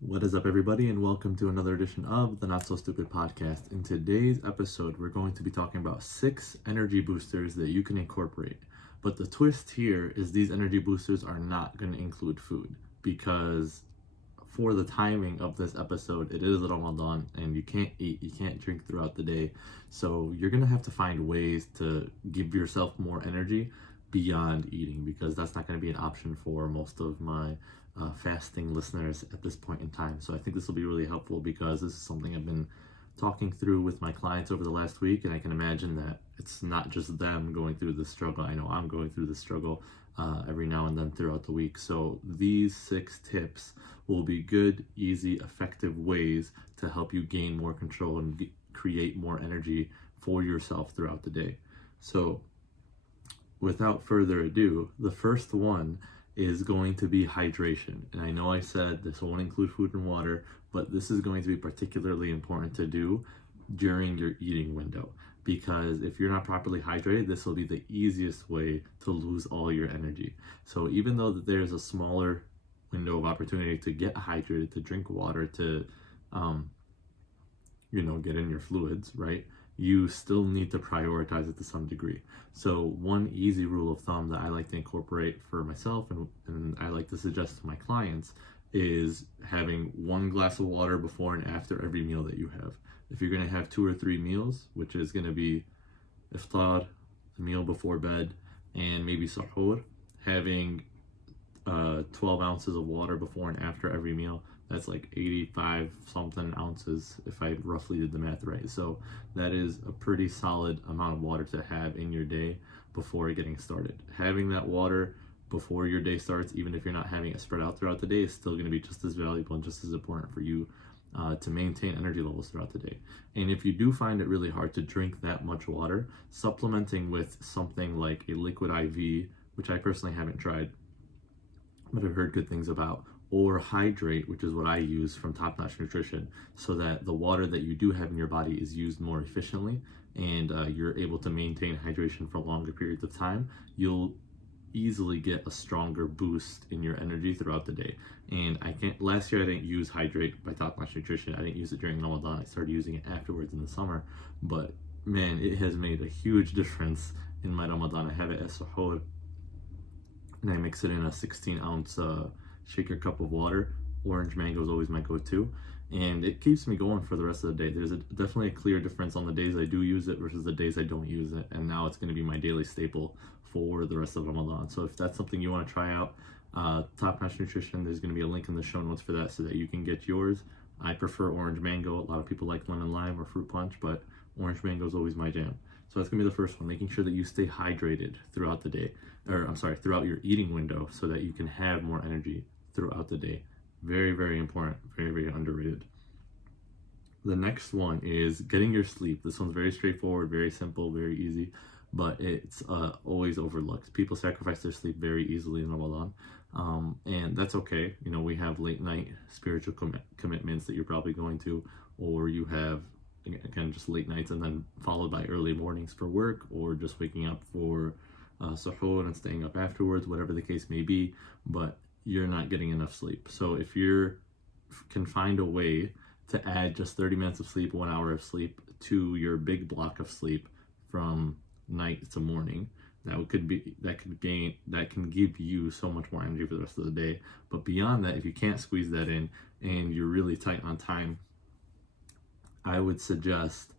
What is up, everybody, and welcome to another edition of the Not So Stupid podcast. In today's episode, we're going to be talking about 6 energy boosters that you can incorporate. But the twist here is these energy boosters are not going to include food because for the timing of this episode, it is Ramadan and you can't eat, you can't drink throughout the day. So you're going to have to find ways to give yourself more energy beyond eating because that's not going to be an option for most of my fasting listeners at this point in time. So I think this will be really helpful because this is something I've been talking through with my clients over the last week, and I can imagine that it's not just them going through this struggle. I know I'm going through this struggle every now and then throughout the week. So these 6 tips will be good, easy, effective ways to help you gain more control and create more energy for yourself throughout the day. So without further ado, the first one is going to be hydration. And I know I said this won't include food and water, but this is going to be particularly important to do during your eating window because if you're not properly hydrated, this will be the easiest way to lose all your energy. So even though that there's a smaller window of opportunity to get hydrated, to drink water, to get in your fluids, right? You still need to prioritize it to some degree. So one easy rule of thumb that I like to incorporate for myself and I like to suggest to my clients is having 1 glass of water before and after every meal that you have. If you're going to have 2 or 3 meals, which is going to be iftar, the meal before bed, and maybe sahur, having 12 ounces of water before and after every meal, that's like 85 something ounces if I roughly did the math right. So that is a pretty solid amount of water to have in your day before getting started. Having that water before your day starts, even if you're not having it spread out throughout the day, is still going to be just as valuable and just as important for you to maintain energy levels throughout the day. And if you do find it really hard to drink that much water, supplementing with something like a liquid IV, which I personally haven't tried, but I've heard good things about, or Hydrate, which is what I use from Top Notch Nutrition, so that the water that you do have in your body is used more efficiently and you're able to maintain hydration for longer periods of time. You'll easily get a stronger boost in your energy throughout the day. And last year I didn't use Hydrate by Top Notch Nutrition. I didn't use it during Ramadan. I started using it afterwards in the summer, but man, it has made a huge difference in my Ramadan. I have it as sahur and I mix it in a 16-ounce shaker cup of water. Orange mango is always my go-to, and it keeps me going for the rest of the day. There's definitely a clear difference on the days I do use it versus the days I don't use it, and now it's going to be my daily staple for the rest of Ramadan. So if that's something you want to try out, Top Notch Nutrition, there's going to be a link in the show notes for that so that you can get yours. I prefer orange mango. A lot of people like lemon lime or fruit punch, but orange mango is always my jam. So that's going to be the first one, making sure that you stay hydrated throughout the day, throughout your eating window so that you can have more energy throughout the day. Very, very important, very, very underrated. The next one is getting your sleep. This one's very straightforward, very simple, very easy, but it's always overlooked. People sacrifice their sleep very easily in Ramadan, and that's okay. We have late night spiritual commitments that you're probably going to, or you have again just late nights and then followed by early mornings for work, or just waking up for suhoor and staying up afterwards, whatever the case may be, but you're not getting enough sleep. So if you can find a way to add just 30 minutes of sleep, 1 hour of sleep to your big block of sleep from night to morning, that can give you so much more energy for the rest of the day. But beyond that, if you can't squeeze that in and you're really tight on time, I would suggest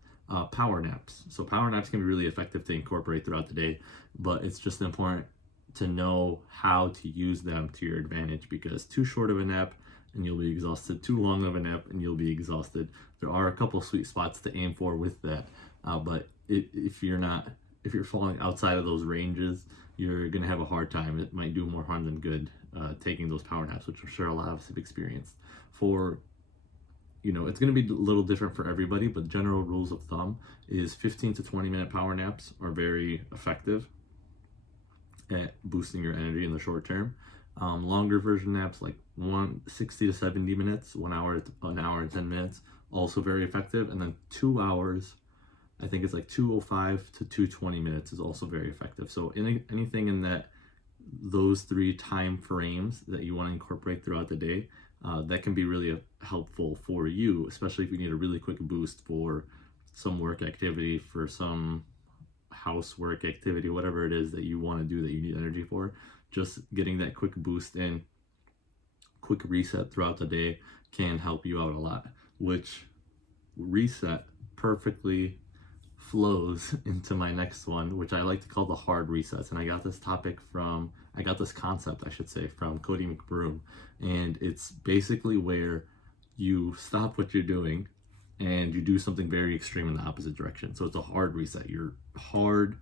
power naps. So power naps can be really effective to incorporate throughout the day, but it's just important to know how to use them to your advantage, because too short of a nap and you'll be exhausted, too long of a nap and you'll be exhausted. There are a couple sweet spots to aim for with that, but if you're falling outside of those ranges, you're gonna have a hard time. It might do more harm than good taking those power naps, which I'm sure a lot of us have experienced. It's going to be a little different for everybody, but general rules of thumb is 15 to 20 minute power naps are very effective at boosting your energy in the short term. Longer version naps like 60 to 70 minutes, an hour and 10 minutes, also very effective. And then 2 hours, I think it's like 205 to 220 minutes is also very effective. So anything in those 3 time frames that you want to incorporate throughout the day, that can be really helpful for you, especially if you need a really quick boost for some work activity, for some housework activity, whatever it is that you want to do that you need energy for. Just getting that quick boost in, quick reset throughout the day can help you out a lot, which reset perfectly flows into my next one, which I like to call the hard resets. And I got this concept, I should say, from Cody McBroom. And it's basically where you stop what you're doing and you do something very extreme in the opposite direction. So it's a hard reset. Your hard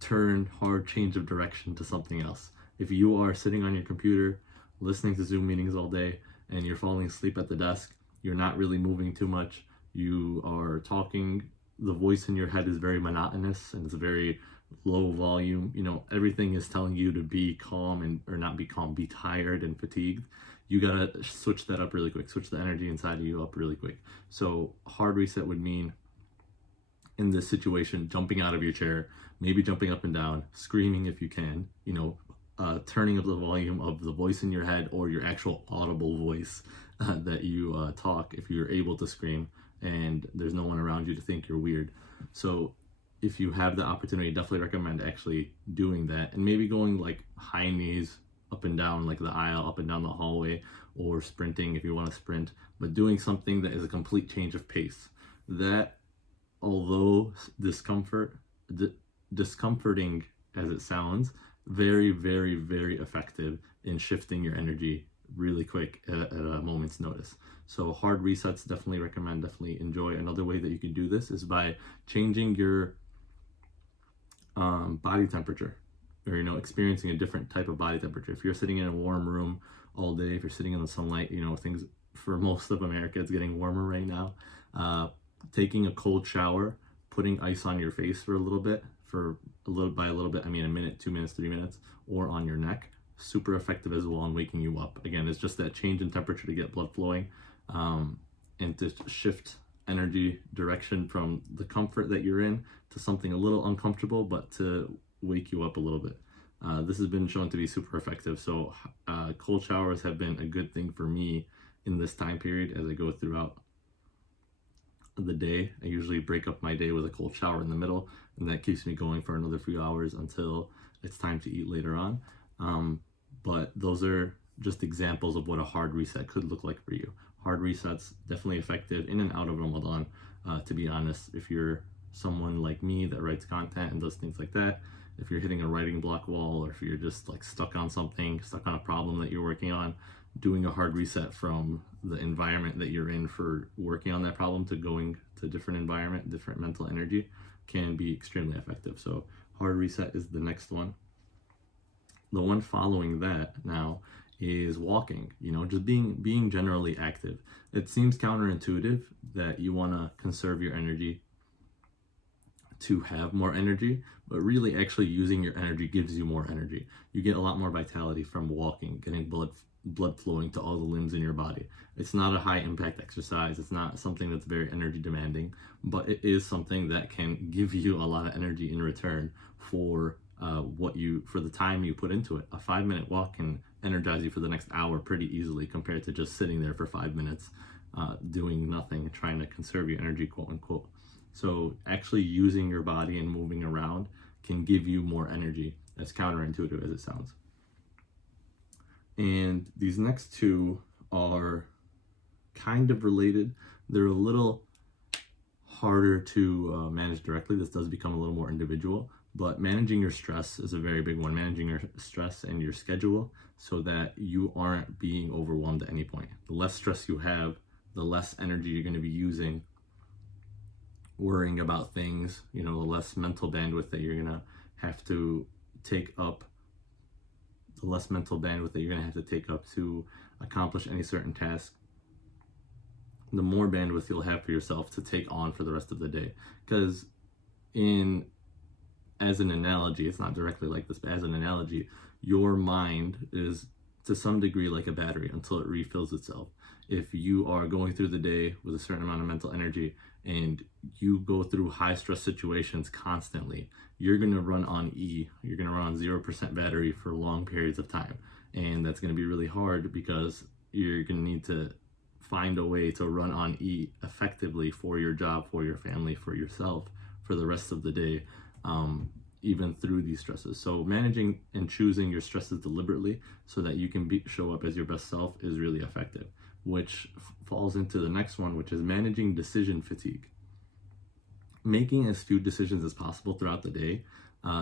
change of direction to something else. If you are sitting on your computer, listening to Zoom meetings all day, and you're falling asleep at the desk, you're not really moving too much, you are talking, the voice in your head is very monotonous and it's very low volume, everything is telling you to be calm or not be calm, be tired and fatigued. You gotta switch that up really quick, switch the energy inside of you up really quick. So hard reset would mean, in this situation, jumping out of your chair, maybe jumping up and down, screaming if you can, turning up the volume of the voice in your head or your actual audible voice that you talk, if you're able to scream and there's no one around you to think you're weird. So if you have the opportunity, definitely recommend actually doing that, and maybe going like high knees up and down like the aisle, up and down the hallway, or sprinting if you want to sprint, but doing something that is a complete change of pace. That, although discomforting as it sounds, very, very, very effective in shifting your energy really quick at a moment's notice. So hard resets, definitely recommend, definitely enjoy. Another way that you can do this is by changing your body temperature, or experiencing a different type of body temperature. If you're sitting in a warm room all day, if you're sitting in the sunlight, things, for most of America, it's getting warmer right now. Taking a cold shower, putting ice on your face for a little bit, by a little bit, I mean a minute, 2 minutes, 3 minutes, or on your neck, super effective as well in waking you up. Again, it's just that change in temperature to get blood flowing, and to shift energy direction from the comfort that you're in to something a little uncomfortable, but to wake you up a little bit. This has been shown to be super effective. So cold showers have been a good thing for me in this time period as I go throughout the day. I usually break up my day with a cold shower in the middle, and that keeps me going for another few hours until it's time to eat later on. But those are just examples of what a hard reset could look like for you. Hard resets, definitely effective in and out of Ramadan. To be honest, if you're someone like me that writes content and does things like that, if you're hitting a writing block wall, or if you're just like stuck on a problem that you're working on, doing a hard reset from the environment that you're in for working on that problem to going to a different environment, different mental energy, can be extremely effective. So hard reset is the next one. The one following that now is walking, just being generally active. It seems counterintuitive that you want to conserve your energy to have more energy, but really actually using your energy gives you more energy. You get a lot more vitality from walking, getting blood flowing to all the limbs in your body. It's not a high impact exercise. It's not something that's very energy demanding, but it is something that can give you a lot of energy in return for the time you put into it. A 5-minute walk can energize you for the next hour pretty easily, compared to just sitting there for 5 minutes doing nothing, trying to conserve your energy, quote unquote. So actually using your body and moving around can give you more energy, as counterintuitive as it sounds. And these next two are kind of related. They're a little harder to manage directly. This does become a little more individual, but managing your stress is a very big one. Managing your stress and your schedule so that you aren't being overwhelmed at any point. The less stress you have, the less energy you're going to be using worrying about things, the less mental bandwidth that you're going to have to take up, to accomplish any certain task, the more bandwidth you'll have for yourself to take on for the rest of the day. Because as an analogy, it's not directly like this, but as an analogy, your mind is to some degree like a battery until it refills itself. If you are going through the day with a certain amount of mental energy and you go through high stress situations constantly, you're going to run on E. You're going to run on 0% battery for long periods of time. And that's going to be really hard because, you're going to need to find a way to run on E effectively for your job, for your family, for yourself, for the rest of the day, even through these stresses. So managing and choosing your stresses deliberately so that you can show up as your best self is really effective, which falls into the next one, which is managing decision fatigue. Making as few decisions as possible throughout the day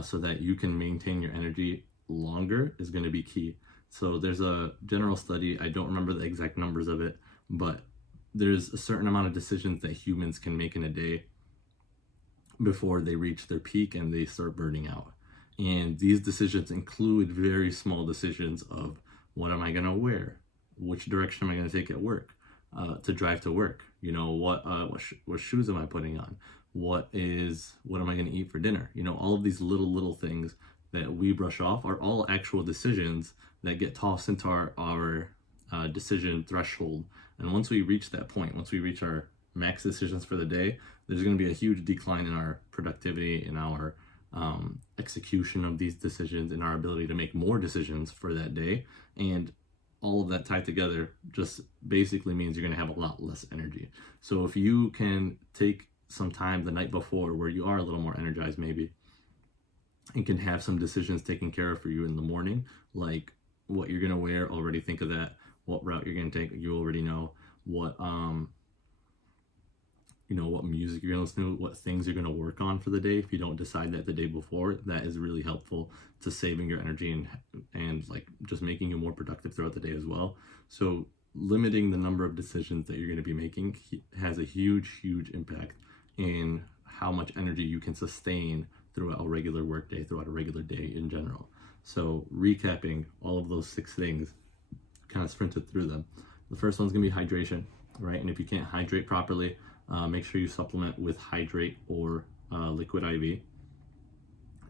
so that you can maintain your energy longer is going to be key. So there's a general study, I don't remember the exact numbers of it, but there's a certain amount of decisions that humans can make in a day before they reach their peak and they start burning out. And these decisions include very small decisions of what am I going to wear? Which direction am I going to take at work? To drive to work? You know, what shoes am I putting on? What am I going to eat for dinner? You know, all of these little things that we brush off are all actual decisions that get tossed into our decision threshold. And once we reach that point, once we reach our max decisions for the day, there's going to be a huge decline in our productivity, in our execution of these decisions, in our ability to make more decisions for that day. And all of that tied together just basically means you're going to have a lot less energy. So if you can take some time the night before where you are a little more energized maybe, and can have some decisions taken care of for you in the morning, like what you're going to wear, already think of that. What route you're going to take, you already know. What what music you're going to listen to, what things you're going to work on for the day. If you don't decide that the day before, that is really helpful to saving your energy and like just making you more productive throughout the day as well. So limiting the number of decisions that you're going to be making has a huge impact in how much energy you can sustain throughout a regular work day, throughout a regular day in general. So recapping all of those 6 things, kind of sprinted through them. The first one's gonna be hydration, right? And if you can't hydrate properly, make sure you supplement with Hydrate or liquid IV.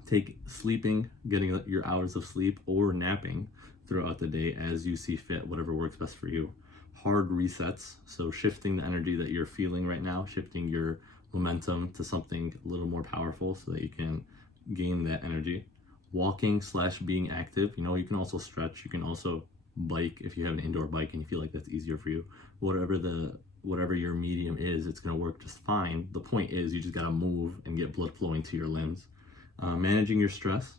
Take sleeping, getting your hours of sleep or napping throughout the day as you see fit, whatever works best for you. Hard resets, so shifting the energy that you're feeling right now, shifting your momentum to something a little more powerful so that you can gain that energy. Walking / being active, you know, you can also stretch, you can also bike if you have an indoor bike and you feel like that's easier for you. Whatever your medium is, it's going to work just fine. The point is you just got to move and get blood flowing to your limbs. Managing your stress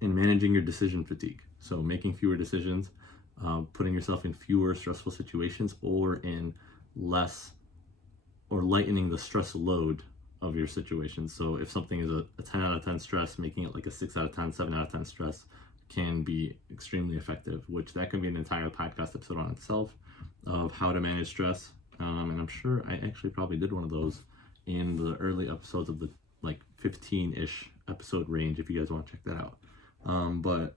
and managing your decision fatigue. So making fewer decisions, putting yourself in fewer stressful situations or in less, or lightening the stress load of your situation. So if something is a 10 out of 10 stress, making it like a 6 out of 10, 7 out of 10 stress can be extremely effective, which that can be an entire podcast episode on itself of how to manage stress. And I'm sure I actually probably did one of those in the early episodes of the like 15-ish episode range if you guys want to check that out. But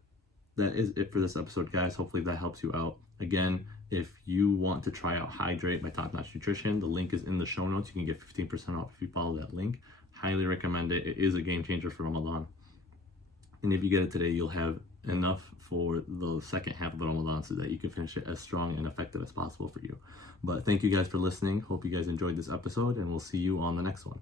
that is it for this episode, guys. Hopefully that helps you out. Again, if you want to try out Hydrate by Top Notch Nutrition, the link is in the show notes. You can get 15% off if you follow that link. Highly recommend it. It is a game changer for Ramadan. And if you get it today, you'll have enough for the second half of Ramadan so that you can finish it as strong and effective as possible for you. But thank you guys for listening. Hope you guys enjoyed this episode, and we'll see you on the next one.